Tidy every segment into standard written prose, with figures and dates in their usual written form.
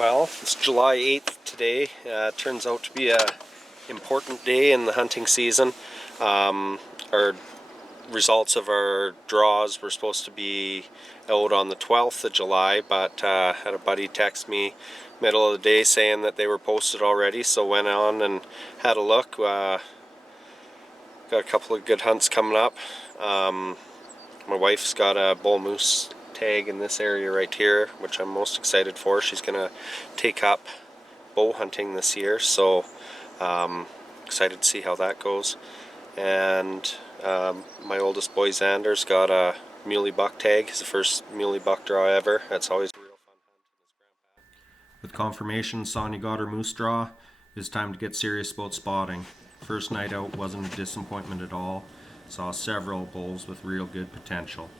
Well, it's July 8th today. Turns out to be a important day in the hunting season. Our results of our draws were supposed to be out on the 12th of July, but had a buddy text me middle of the day saying that they were posted already, so went on and had a look. Got a couple of good hunts coming up. My wife's got a bull moose tag in this area right here, which I'm most excited for. She's gonna take up bow hunting this year, so excited to see how that goes. And my oldest boy Xander's got a muley buck tag. It's the first muley buck draw ever. That's always a real fun hunt. With confirmation Sonia got her moose draw, it's time to get serious about spotting. First night out wasn't a disappointment at all. Saw several bulls with real good potential.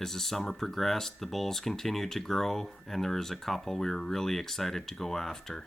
As the summer progressed, the bulls continued to grow, and there was a couple we were really excited to go after.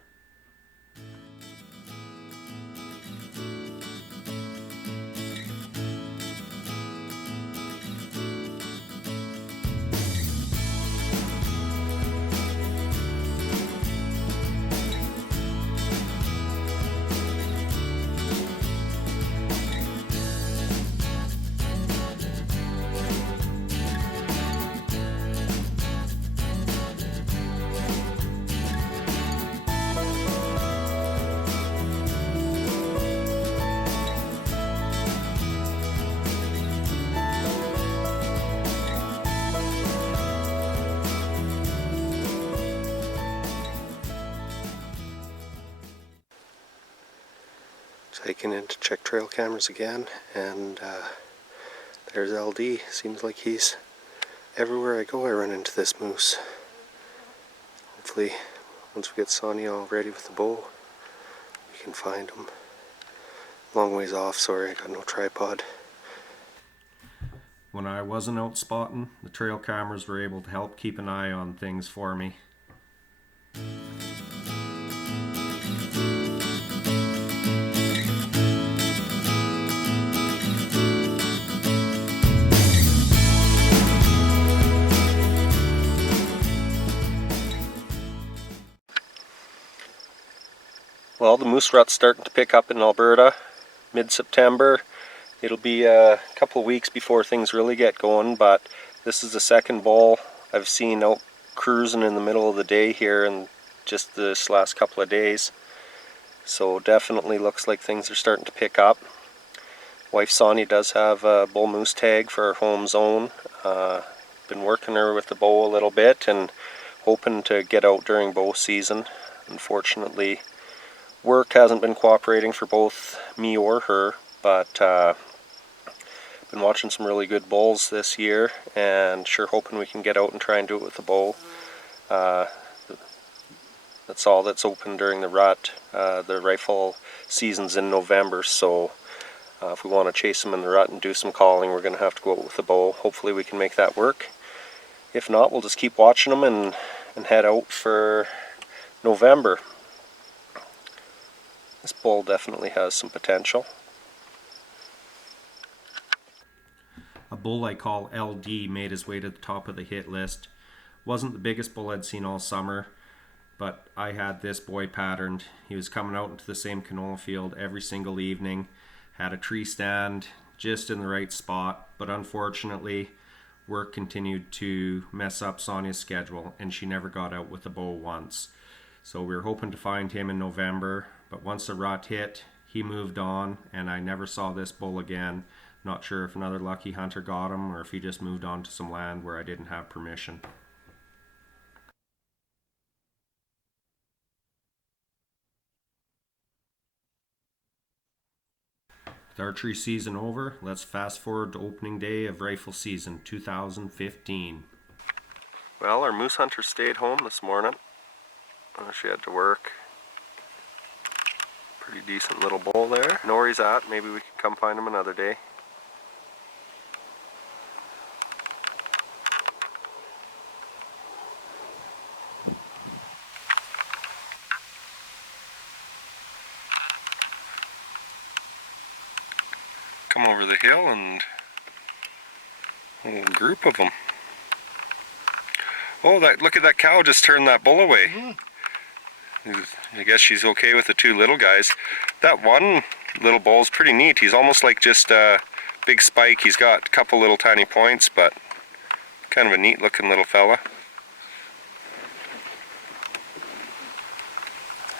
Hiking in to check trail cameras again, and there's LD. Seems like he's everywhere I go I run into this moose. Hopefully once we get Sonia all ready with the bow we can find him. Long ways off, sorry, I got no tripod. When I wasn't out spotting, the trail cameras were able to help keep an eye on things for me. Well, the moose rut's starting to pick up in Alberta. Mid-September. It'll be a couple of weeks before things really get going, but this is the second bull I've seen out cruising in the middle of the day here in just this last couple of days. So definitely looks like things are starting to pick up. Wife Sonia does have a bull moose tag for her home zone. Been working her with the bow a little bit and hoping to get out during bow season. Unfortunately, work hasn't been cooperating for both me or her, but been watching some really good bulls this year and sure hoping we can get out and try and do it with the bow. That's all that's open during the rut. The rifle season's in November, so if we want to chase them in the rut and do some calling, we're going to have to go out with the bow. Hopefully we can make that work. If not, we'll just keep watching them and head out for November. This bull definitely has some potential. A bull I call LD made his way to the top of the hit list. Wasn't the biggest bull I'd seen all summer, but I had this boy patterned. He was coming out into the same canola field every single evening, had a tree stand just in the right spot, but unfortunately work continued to mess up Sonia's schedule and she never got out with the bow once. So we were hoping to find him in November, but once the rut hit, he moved on and I never saw this bull again. Not sure if another lucky hunter got him or if he just moved on to some land where I didn't have permission. With archery season over, let's fast forward to opening day of rifle season 2015. Well, our moose hunter stayed home this morning. She had to work. Pretty decent little bull there. Know where he's at. Maybe we can come find him another day. come over the hill and a whole group of them. Oh, look at that cow just turned that bull away. I guess she's okay with the two little guys. That one little bull's pretty neat. He's almost like just a big spike. He's got a couple little tiny points, but kind of a neat looking little fella.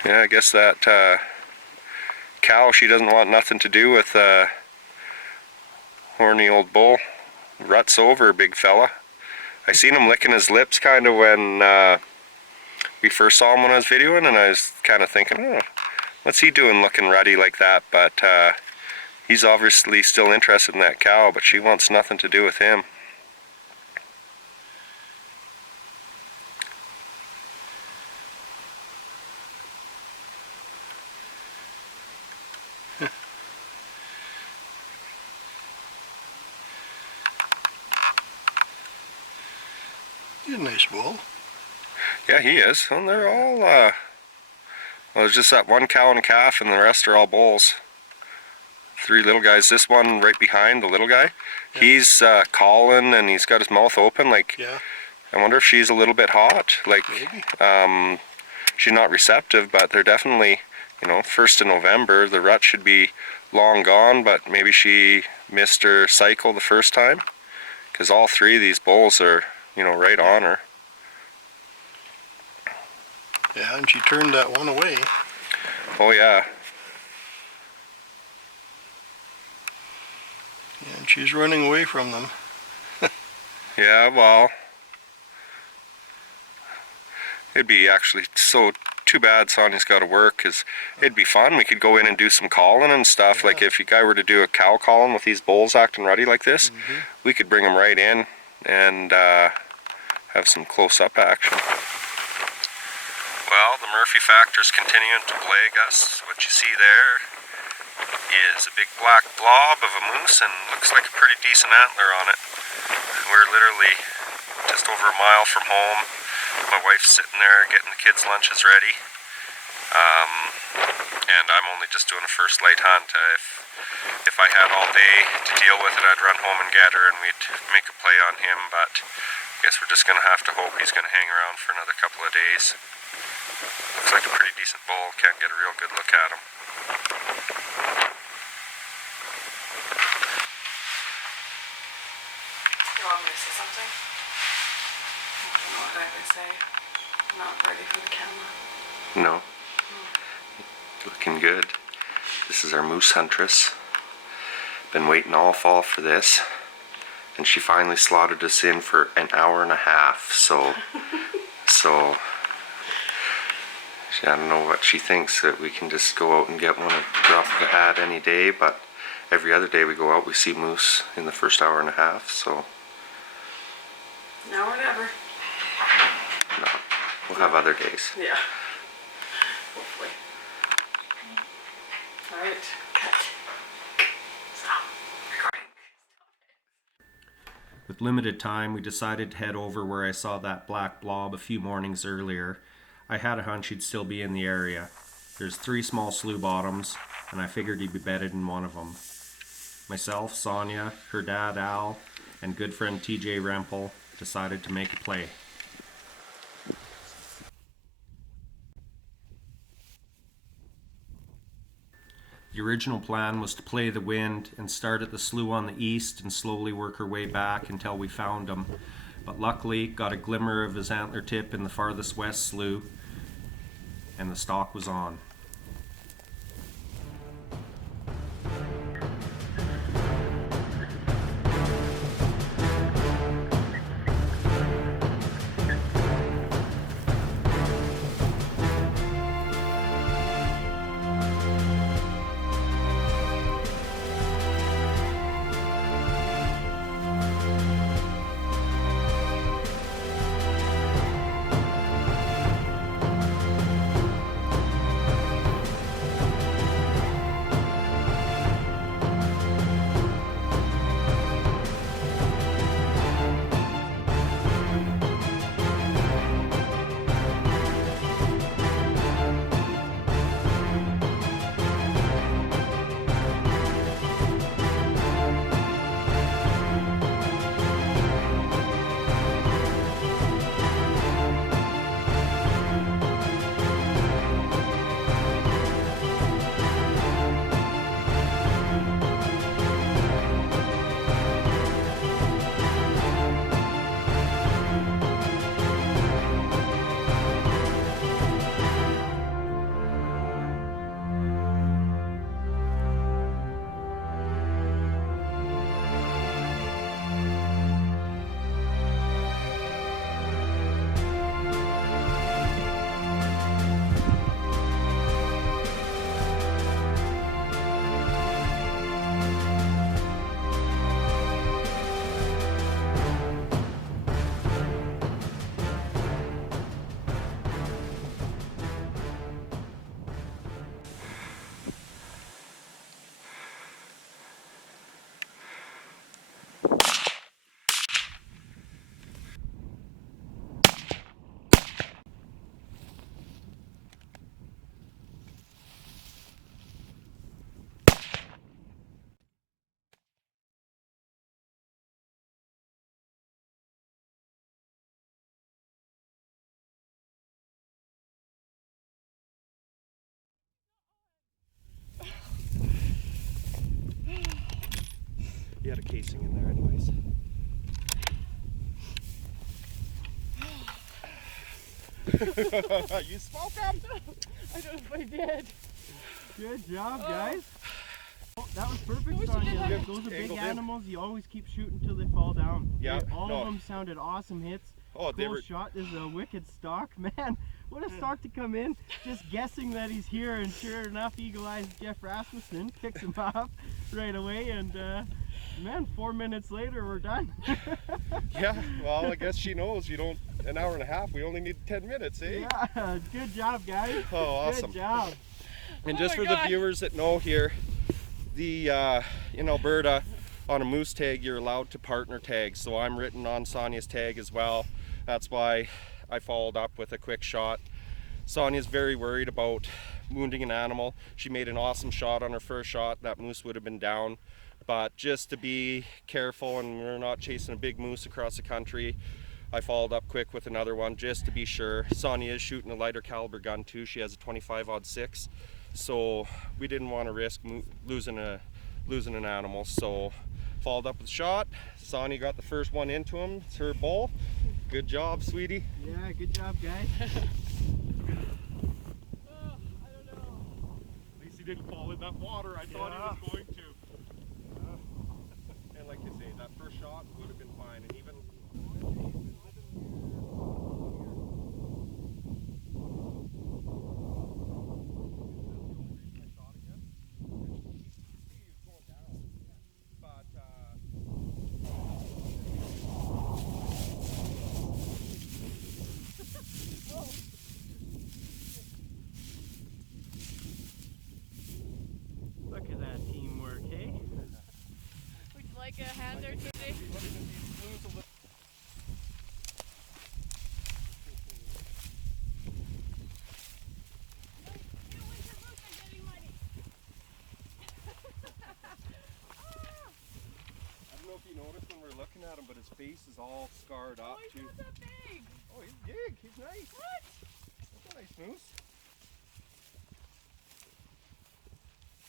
Yeah, I guess that cow, she doesn't want nothing to do with horny old bull. Rut's over, big fella. I seen him licking his lips kind of when we first saw him when I was videoing, and I was kind of thinking, oh, what's he doing looking ruddy like that? But he's obviously still interested in that cow, but she wants nothing to do with him. He's a nice bull. Yeah, he is. And they're all, well, there's just that one cow and calf, and the rest are all bulls. Three little guys. This one right behind, the little guy, yeah. He's calling, and he's got his mouth open. Like, yeah. I wonder if she's a little bit hot. Like, maybe. She's not receptive, but they're definitely, you know, 1st of November. The rut should be long gone, but maybe she missed her cycle the first time, because all three of these bulls are, you know, right on her. Yeah, and she turned that one away. Oh yeah. Yeah, and she's running away from them. Yeah, well, it'd be actually so too bad Sonia's got to work, because it'd be fun. We could go in and do some calling and stuff. Yeah. Like if you guy were to do a cow calling with these bulls acting ruddy like this, we could bring them right in and have some close-up action. Well, the Murphy factor's continuing to play, Gus. What you see there is a big black blob of a moose, and looks like a pretty decent antler on it. We're literally just over a mile from home. My wife's sitting there getting the kids' lunches ready. And I'm only just doing a first light hunt. If I had all day to deal with it, I'd run home and get her and we'd make a play on him, but I guess we're just going to have to hope he's going to hang around for another couple of days. Looks like a pretty decent bull. Can't get a real good look at him. You want me to say something? I don't know what I would say. I'm not ready for the camera. No. Looking good. This is our moose huntress. Been waiting all fall for this, and she finally slaughtered us in for an hour and a half. So I don't know what she thinks, that we can just go out and get one at the drop of a hat any day, but every other day we go out, we see moose in the first hour and a half. So now or never. No, we'll have other days. Yeah. Hopefully. Alright, cut. Stop recording. With limited time, we decided to head over where I saw that black blob a few mornings earlier. I had a hunch he'd still be in the area. There's 3 small slough bottoms, and I figured he'd be bedded in one of them. Myself, Sonia, her dad Al, and good friend TJ Rempel decided to make a play. The original plan was to play the wind and start at the slough on the east and slowly work our way back until we found him. But luckily, got a glimmer of his antler tip in the farthest west slough, and the stalk was on. He had a casing in there anyways. You spoke him? I don't know if I did. Good job, guys. Oh, that was perfect, wish you Sonia. did have Those are big angled in. animals. You always keep shooting until they fall down. Yeah, All no. of them sounded awesome hits. Oh, they Cool were. shot. This is a wicked stalk. Man, what a stalk to come in. Just guessing that he's here, and sure enough, Eagle Eyes Jeff Rasmussen picks him up right away. And man, 4 minutes later, we're done. Yeah, well, I guess she knows you don't. An hour and a half. We only need 10 minutes, eh? Yeah, good job, guys. Oh, awesome. Good job. And Oh just my for the God. viewers that know here, the in Alberta, on a moose tag, you're allowed to partner tag. So I'm written on Sonia's tag as well. That's why I followed up with a quick shot. Sonia's very worried about wounding an animal. She made an awesome shot on her first shot. That moose would have been down. But just to be careful and we're not chasing a big moose across the country, I followed up quick with another one just to be sure. Sonia is shooting a lighter caliber gun too. She has a 25-06. So we didn't want to risk losing an animal. So followed up with a shot. Sonia got the first one into him. It's her bull. Good job, sweetie. Yeah, good job, guys. I don't know. At least he didn't fall in that water. I thought he was going to. And like I say, that first shot would have been fine. And even Look at that teamwork, hey? Would you like a hand or two? I don't know if you noticed when we were looking at him, but his face is all scarred up Oh, he's too. not that big. Oh, he's big. He's nice. What? That's a nice moose.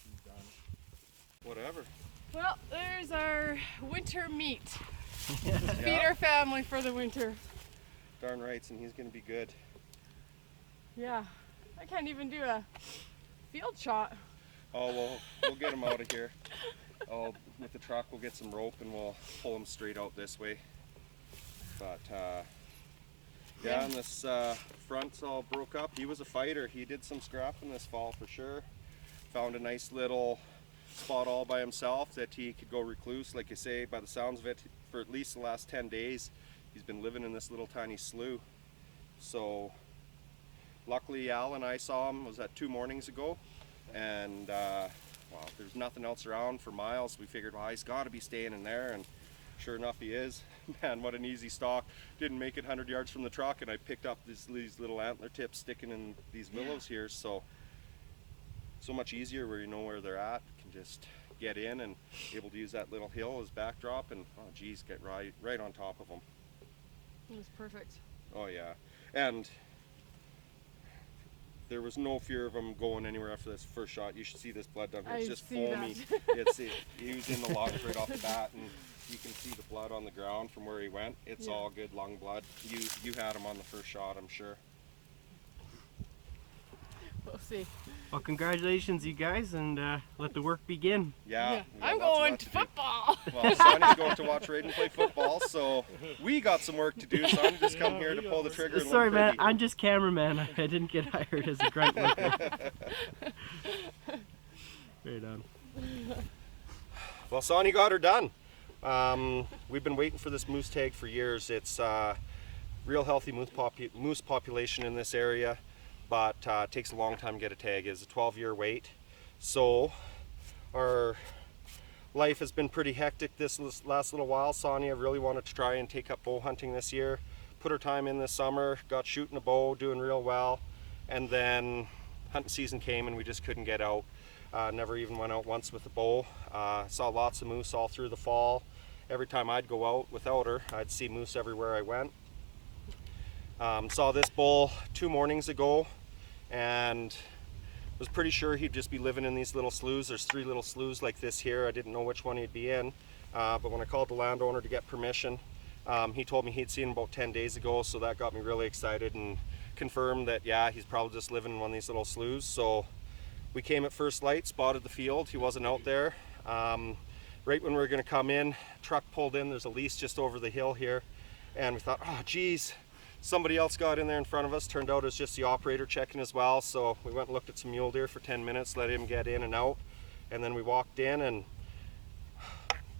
He's done. Whatever. Well, there's our winter meat. Feed Yeah. our family for the winter. Darn rights, and he's gonna be good. Yeah. I can't even do a field shot. Oh well, we'll get him out of here. Oh, with the truck, we'll get some rope and we'll pull him straight out this way. But yeah, and this front's all broke up. He was a fighter. He did some scrapping this fall for sure. Found a nice little spot all by himself that he could go recluse. Like I say, by the sounds of it, for at least the last 10 days, he's been living in this little tiny slough. So luckily Al and I saw him, was that 2 mornings ago, and well, there's nothing else around for miles. We figured, well, he's got to be staying in there, and sure enough he is. Man, what an easy stalk. Didn't make it 100 yards from the truck, and I picked up these little antler tips sticking in these willows here. So much easier where you know where they're at. You can just get in and able to use that little hill as backdrop, and oh geez, get right on top of them. It was perfect. Oh yeah, and there was no fear of him going anywhere after this first shot. You should see this blood down here. It's I just see foamy. He was in the lungs right off the bat, and you can see the blood on the ground from where he went. It's Yeah. all good lung blood. You had him on the first shot, I'm sure. We'll see. Well, congratulations, you guys, and let the work begin. Yeah, we got I'm lots of going work to do. football. Well, Sonny's going to watch Raiden play football, so we got some work to do. So I'm just come here to pull the trigger. And Sorry, look man. pretty. I'm just cameraman. I didn't get hired as a grunt worker. Right on. Well, Sonny got her done. We've been waiting for this moose tag for years. It's real healthy moose population in this area, but it takes a long time to get a tag. It's a 12-year wait. So our life has been pretty hectic this last little while. Sonia really wanted to try and take up bow hunting this year. Put her time in this summer, got shooting a bow, doing real well, and then hunting season came and we just couldn't get out. Never even went out once with a bow. Saw lots of moose all through the fall. Every time I'd go out without her, I'd see moose everywhere I went. Saw this bull 2 mornings ago and was pretty sure he'd just be living in these little sloughs. There's 3 little sloughs like this here. I didn't know which one he'd be in. But when I called the landowner to get permission, he told me he'd seen him about 10 days ago, so that got me really excited and confirmed that, yeah, he's probably just living in one of these little sloughs. So we came at first light, spotted the field. He wasn't out there. Right when we were going to come in, truck pulled in. There's a lease just over the hill here, and we thought, oh geez, somebody else got in there in front of us. Turned out it was just the operator checking as well. So we went and looked at some mule deer for 10 minutes, let him get in and out, and then we walked in and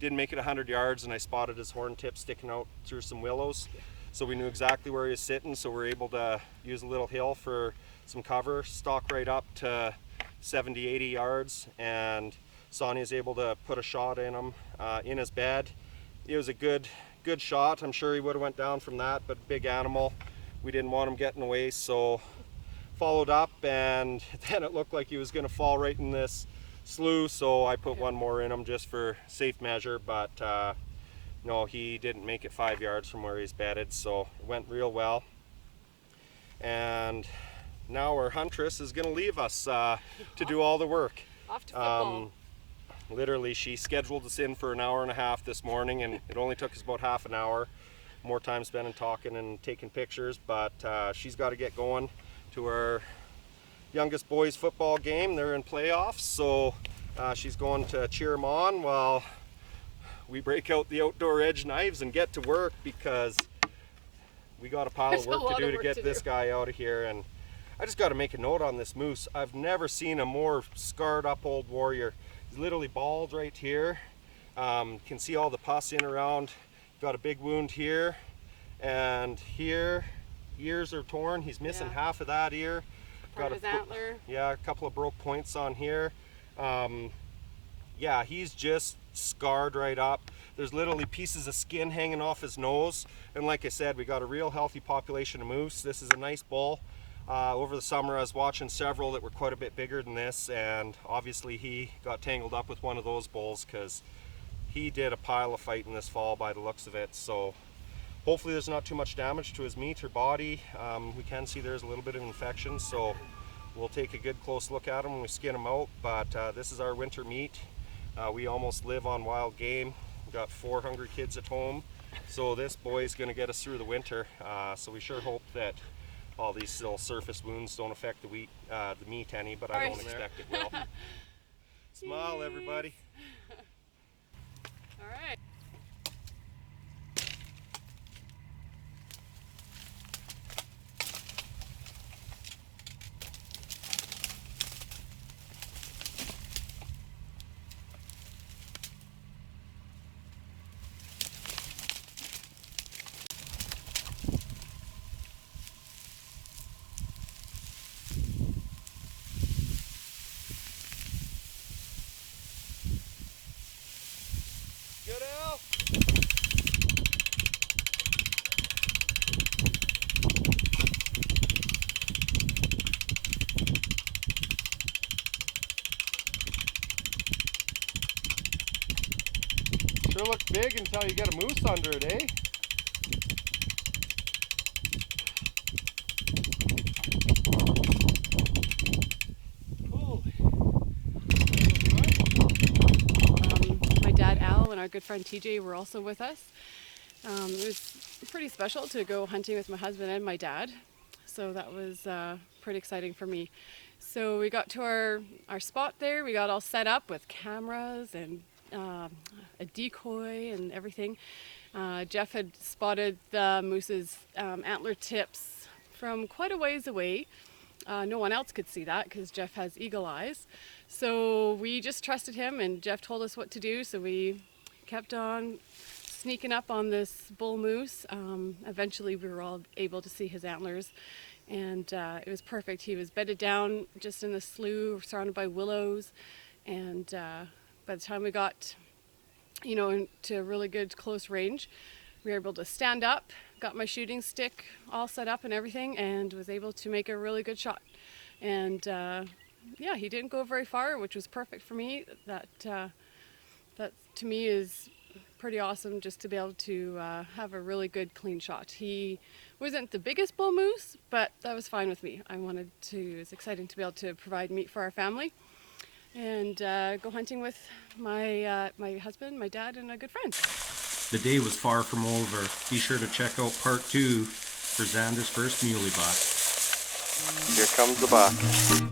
didn't make it 100 yards, and I spotted his horn tip sticking out through some willows. So we knew exactly where he was sitting, so we were able to use a little hill for some cover, stalk right up to 70, 80 yards, and Sonny was able to put a shot in him in his bed. It was a good shot. I'm sure he would have went down from that, but big animal. We didn't want him getting away, so followed up, and then it looked like he was going to fall right in this slough, so I put one more in him just for safe measure, but no, he didn't make it 5 yards from where he's bedded, so it went real well. And now our huntress is going to leave us to do all the work. Off to football. Literally, she scheduled us in for an hour and a half this morning, and it only took us about half an hour. More time spent in talking and taking pictures, but she's got to get going to her youngest boys football game. They're in playoffs, so she's going to cheer them on while we break out the outdoor edge knives and get to work, because we got a pile of work to do to get this guy out of here. And I just got to make a note on this moose. I've never seen a more scarred up old warrior. He's literally bald right here. Can see all the pus in around. Got a big wound here, and here ears are torn. He's missing half of that ear. Part of his antler. Yeah, a couple of broke points on here. Yeah, he's just scarred right up. There's literally pieces of skin hanging off his nose. And like I said, we got a real healthy population of moose. This is a nice bull. Over the summer I was watching several that were quite a bit bigger than this, and obviously he got tangled up with one of those bulls because he did a pile of fighting this fall by the looks of it. So hopefully there's not too much damage to his meat or body. We can see there's a little bit of infection, so we'll take a good close look at him when we skin him out. But this is our winter meat. We almost live on wild game. We've got 4 hungry kids at home, so this boy's going to get us through the winter. So we sure hope that all these little surface wounds don't affect the meat any, but I don't expect it will. Smile, everybody. All right. Good, Al. Sure looks big until you get a moose under it, eh? My dad Al and our good friend TJ were also with us. It was pretty special to go hunting with my husband and my dad, so that was pretty exciting for me. So we got to our spot there. We got all set up with cameras and a decoy and everything. Jeff had spotted the moose's antler tips from quite a ways away. No one else could see that because Jeff has eagle eyes. So we just trusted him, and Jeff told us what to do, so we kept on sneaking up on this bull moose. Eventually we were all able to see his antlers, and it was perfect. He was bedded down just in the slough, surrounded by willows, and by the time we got into a really good close range, we were able to stand up, got my shooting stick all set up and everything, and was able to make a really good shot. And yeah, he didn't go very far, which was perfect for me. That to me is pretty awesome, just to be able to have a really good clean shot. He wasn't the biggest bull moose, but that was fine with me. I was exciting to be able to provide meat for our family. and go hunting with my my husband, my dad, and a good friend. The day was far from over. Be sure to check out part 2 for Xander's first muley buck. Here comes the buck.